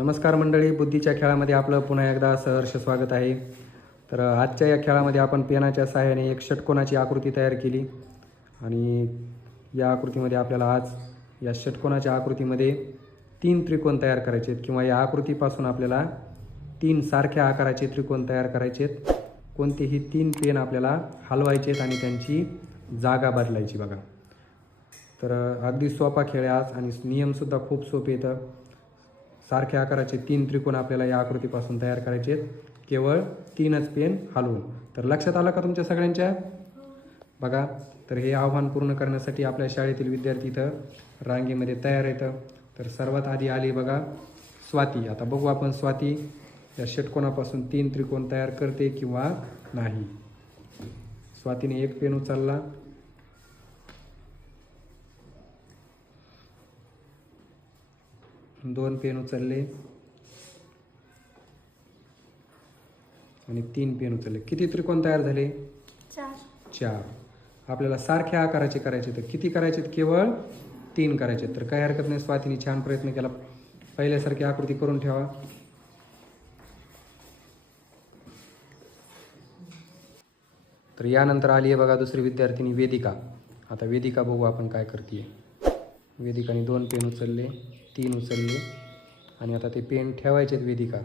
नमस्कार मंडळी, बुद्धीच्या खेळामध्ये आपलं पुन्हा एकदा सहर्ष स्वागत आहे. तर आजच्या या खेळामध्ये आपण पेनाच्या सहाय्याने एक षटकोनाची आकृती तयार केली आणि या आकृतीमध्ये आपल्याला आज या षटकोनाच्या आकृतीमध्ये 3 त्रिकोण तयार करायचे आहेत किंवा या आकृतीपासून आपल्याला 3 सारख्या आकाराचे त्रिकोण तयार करायचे आहेत. कोणतेही 3 पेन आपल्याला हलवायचे आहेत आणि त्यांची जागा बदलायची बघा. तर अगदी सोपा खेळ आहे आज आणि नियमसुद्धा खूप सोपे आहेत. सारख्या आकाराचे 3 त्रिकोण आपल्याला या आकृतीपासून तयार करायचे आहेत, केवळ 3च पेन हलवून. तर लक्षात आलं का तुमच्या सगळ्यांच्या? बघा, तर हे आव्हान पूर्ण करण्यासाठी आपल्या शाळेतील विद्यार्थी इथं रांगेमध्ये तयार येतं. तर सर्वात आधी आली बघा स्वाती. आता बघू आपण स्वाती या षटकोनापासून 3 त्रिकोण तयार करते किंवा नाही. स्वातीने एक पेन उचलला, दोन पेन उचलले आणि 3 पेन उचलले. किती त्रिकोण तयार झाले? 4. आपल्याला सारख्या आकाराचे करायचे, तर किती करायचे? केवळ 3 करायचे. तर काही हरकत नाही, स्वातीने छान प्रयत्न केला. पहिल्यासारखी आकृती करून ठेवा. तर यानंतर आली आहे बघा दुसरी विद्यार्थिनी वेदिका. आता वेदिका बघू आपण काय करते. वेदिकाने 2 पेन उचलले, 3 उचलले आणि आता ते पेन ठेवायचे आहेत वेदिका.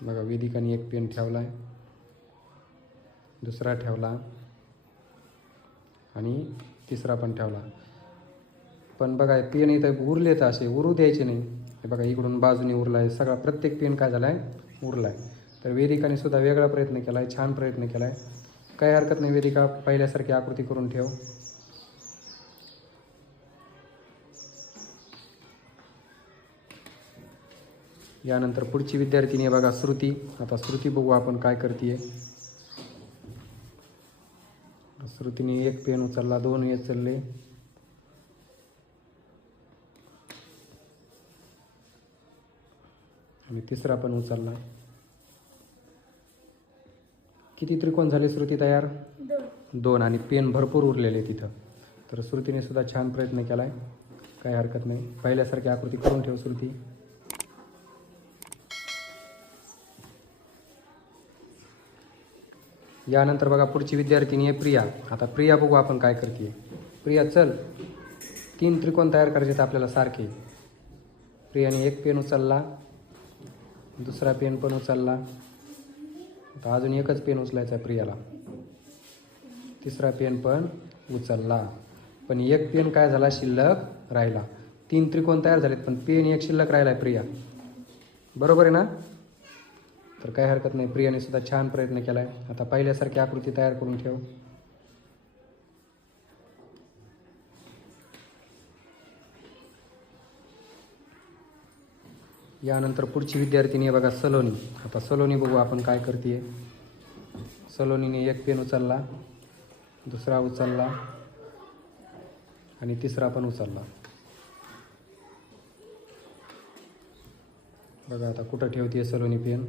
बघा, वेदिकाने एक पेन ठेवला आहे, दुसरा ठेवला आणि तिसरा पण ठेवला. पण बघा पेन इथं उरले, तर असे उरू द्यायचे नाही. हे बघा इकडून बाजूने उरला आहे सगळा, प्रत्येक पेन काय झाला आहे? उरला आहे. तर वेदिकाने सुद्धा वेगळा प्रयत्न केला आहे, छान प्रयत्न केला आहे. काही हरकत नाही, वेदिका पहिल्यासारखी आकृती करून ठेव. यानंतर पुढची विद्यार्थिनी आहे बघा श्रुती. आता श्रुती बघू आपण काय करते. श्रुतीने एक पेन उचलला, 2 उचलले आणि तिसरा पण उचलला. किती त्रिकोण झाले श्रुती तयार? 2 आणि पेन भरपूर उरलेले तिथं. तर श्रुतीने सुद्धा छान प्रयत्न केला आहे, काही हरकत नाही. पहिल्यासारखी आकृती करून ठेव श्रुती. यानंतर बघा पुढची विद्यार्थिनी आहे प्रिया. आता प्रिया बघू आपण काय करते. प्रिया चल, 3 त्रिकोण तयार करायचे आपल्याला सारखे. प्रियाने एक पेन उचलला, दुसरा पेन पण उचलला, आता अजून एकच पेन उचलायचा आहे प्रियाला. तिसरा पेन पण उचलला, पण एक पेन काय झाला? शिल्लक राहिला. 3 त्रिकोण तयार झालेत पण पेन एक शिल्लक राहिला आहे प्रिया. बरोबर आहे ना? तर काही हरकत नाही, प्रियाने सुद्धा छान प्रयत्न केला आहे. आता पहिल्यासारखी आकृती तयार करून ठेव. यानंतर पुढची विद्यार्थिनी आहे बघा सलोनी. आता सलोनी बघू आपण काय करते. सलोनीने एक पेन उचलला, दुसरा उचलला आणि तिसरा पण उचलला. बघा आता कुठं ठेवते सलोनी पेन.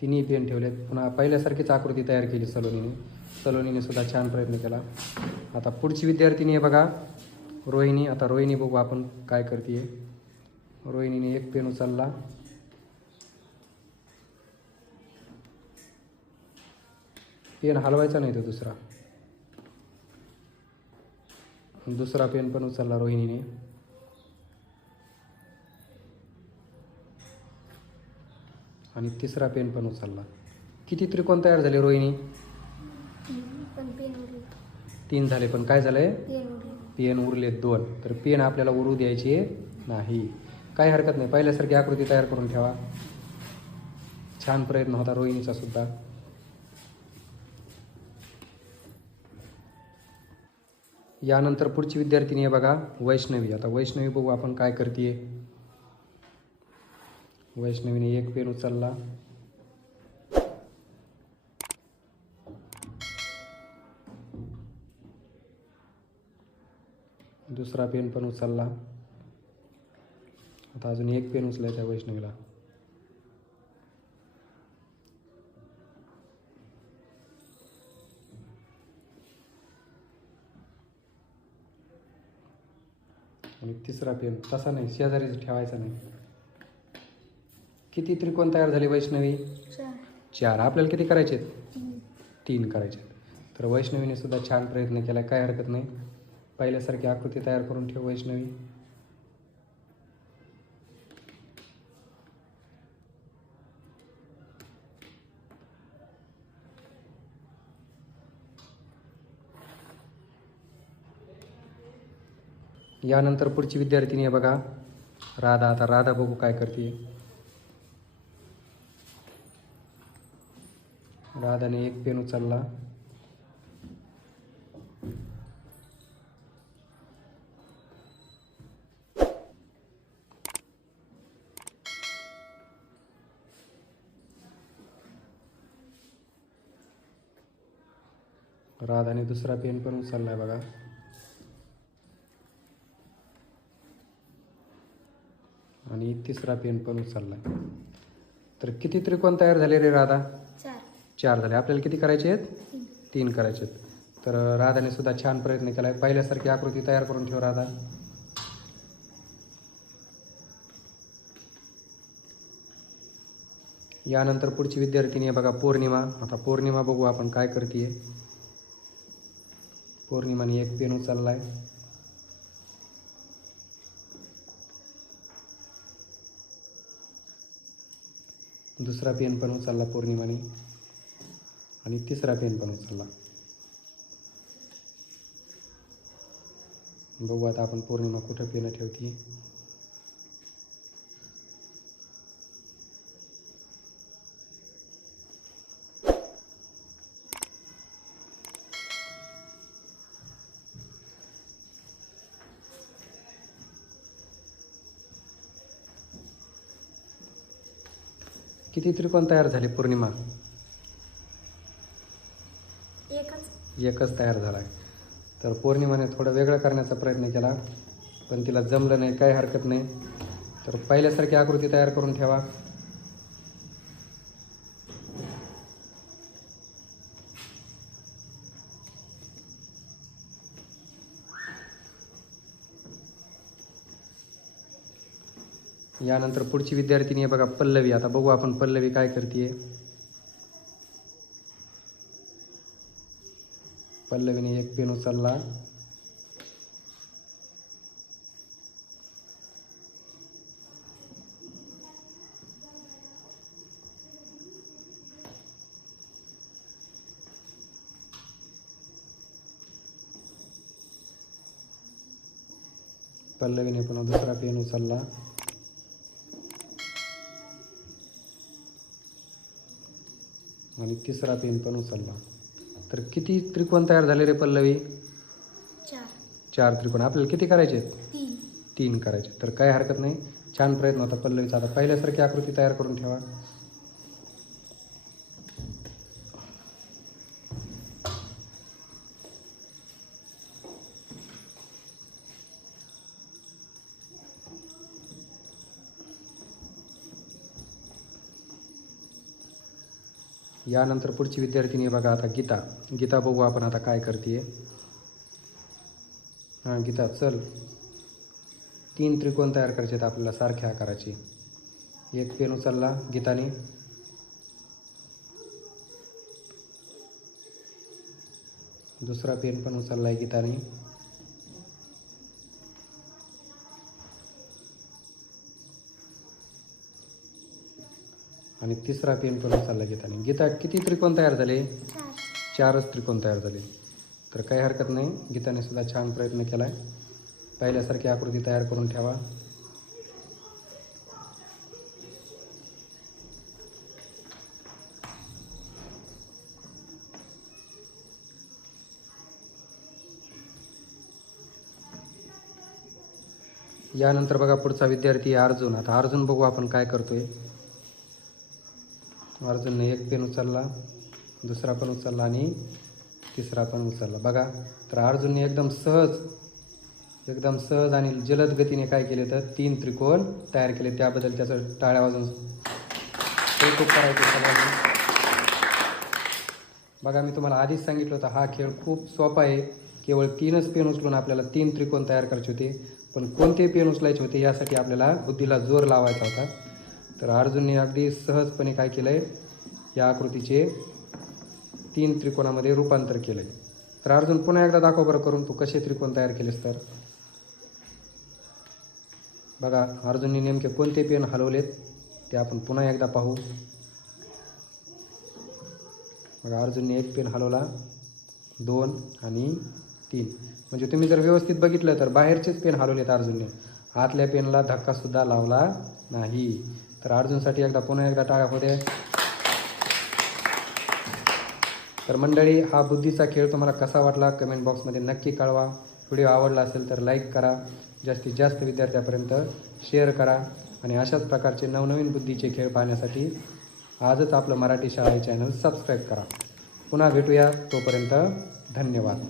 तिन्ही पेन ठेवलेत. पुन्हा पहिल्यासारखीच आकृती तयार केली सलोनीने. सलोनीने सुद्धा छान प्रयत्न केला. आता पुढची विद्यार्थिनी आहे बघा रोहिणी. आता रोहिणी बघू आपण काय करते. रोहिणीने एक पेन उचलला, पेन हलवायचा नाही तो दुसरा पेन पण उचलला रोहिणीने आणि तिसरा पेन पण उचलला. किती त्रिकोण तयार झाले रोहिणी? 3 झाले, पण काय झालंय? पेन उरले 2. तर पेन आपल्याला उरू द्यायचे नाही. काही हरकत नाही, पहिल्यासारखी आकृती तयार करून ठेवा. छान प्रयत्न होता रोहिणीचा सुद्धा. यानंतर पुढची विद्यार्थिनी आहे बघा वैष्णवी. आता वैष्णवी बघू आपण काय करते. वैष्णवीने एक पेन उचलला, दुसरा पेन पण उचलला आता अजून एक पेन उचलायचा आहे वैष्णवीला. आणि तिसरा पेन तसा नाही, शेजारीच ठेवायचा नाही. किती त्रिकोण तयार झाले वैष्णवी? 4. आपल्याला किती करायचे आहेत? 3 करायचे आहेत. तर वैष्णवीने सुद्धा छान प्रयत्न केला, काय हरकत नाही. पहिल्यासारखी आकृती तयार करून ठेव वैष्णवी. यानंतर पुढची विद्यार्थिनी आहे बघा, राधा. आता राधा बघू काय करते. राधाने एक पेन उचलला. राधाने दुसरा पेन पण उचललाय बघा. आणि तिसरा पेन पण उचललाय. तर किती त्रिकोण तयार झाले रे राधा? 4 झाले. आपल्याला किती करायचे आहेत? 3 करायचे आहेत. तर राधाने सुद्धा छान प्रयत्न केला आहे. पहिल्यासारखी आकृती तयार करून ठेव राधा. यानंतर पुढची विद्यार्थिनी आहे बघा, पौर्णिमा. आता पौर्णिमा बघू आपण काय करते. पौर्णिमाने एक पेन उचललाय. दुसरा पेन पण उचलला पौर्णिमाने. आणि तिसरा पेन पण उचलला. बघू आता आपण पौर्णिमा कुठं पेन ठेवते. किती त्रिकोण तयार झाले पौर्णिमा? एकच तयार झाला आहे. तर पौर्णिमाने थोडं वेगळं करण्याचा प्रयत्न केला, पण तिला जमलं नाही. काही हरकत नाही. तर पहिल्यासारखी आकृती तयार करून ठेवा. यानंतर पुढची विद्यार्थिनी आहे बघा, पल्लवी. आता बघू आपण पल्लवी काय करते. पल्लवीने एक पेन उचलला. पल्लवीने पुन्हा दुसरा पेन उचलला. आणि तिसरा पेन पण उचलला. तर किती त्रिकोण तयार झाले रे पल्लवी? 4 त्रिकोण. आपल्याला किती करायचे? 3 करायचे. तर काही हरकत नाही. छान प्रयत्न होता पल्लवीचा. आता पहिल्यासारखी आकृती तयार करून ठेवा. यानंतर पुढची विद्यार्थिनी बघा आता गीता. गीता बघू आपण आता काय करते. हां गीता चल. 3 त्रिकोण तयार करायचे आहेत आपल्याला सारख्या आकाराचे. एक पेन उचलला गीताने. दुसरा पेन पण उचलला आहे गीताने. आणि तिसरा पेन पण उचलला गीताने. गीता किती त्रिकोण तयार झाले? 4च त्रिकोण तयार झाले. तर काही हरकत नाही. गीताने सुद्धा छान प्रयत्न केला आहे. पहिल्यासारखी आकृती तयार करून ठेवा. यानंतर बघा पुढचा विद्यार्थी अर्जुन. आता अर्जुन बघू आपण काय करतोय. अर्जुनने एक पेन उचलला, दुसरा पण उचलला आणि तिसरा पण उचलला. बघा तर अर्जुनने एकदम सहज एकदम सहज आणि जलद गतीने काय केले तर 3 त्रिकोण तयार केले. त्याबद्दल त्याचं टाळ्या वाजवून कौतुक करायचं सगळ्यांनी. बघा मी तुम्हाला आधीच सांगितलं होतं हा खेळ खूप सोपा आहे. केवळ 3च पेन उचलून आपल्याला 3 त्रिकोण तयार करायचे होते. पण कोणते पेन उचलायचे होते यासाठी आपल्याला बुद्धीला जोर लावायचा होता. तर अर्जुनने अगदी सहजपणे काय केलं आहे, या आकृतीचे 3 त्रिकोणामध्ये रूपांतर केलं आहे. तर अर्जुन पुन्हा एकदा दाखव बरं करून तू कसे त्रिकोण तयार केलेस. तर बघा अर्जुनने नेमके कोणते पेन हलवलेत ते आपण पुन्हा एकदा पाहू. बघा अर्जुनने 1 पेन हलवला, 2 आणि 3. म्हणजे तुम्ही जर व्यवस्थित बघितलं तर बाहेरचेच पेन हलवलेत अर्जुनने, आतल्या पेनला धक्कासुद्धा लावला नाही. तर अर्जुनसाठी एकदा पुन्हा एकदा टाळ्या होते. तर मंडळी हा बुद्धीचा खेळ तुम्हाला कसा वाटला कमेंट बॉक्समध्ये नक्की कळवा. व्हिडिओ आवडला असेल तर लाईक करा, जास्तीत जास्त विद्यार्थ्यापर्यंत शेअर करा आणि अशाच प्रकारचे नवनवीन बुद्धीचे खेळ पाहण्यासाठी आजच आपलं मराठी शाळा चॅनल सबस्क्राईब करा. पुन्हा भेटूया, तोपर्यंत धन्यवाद.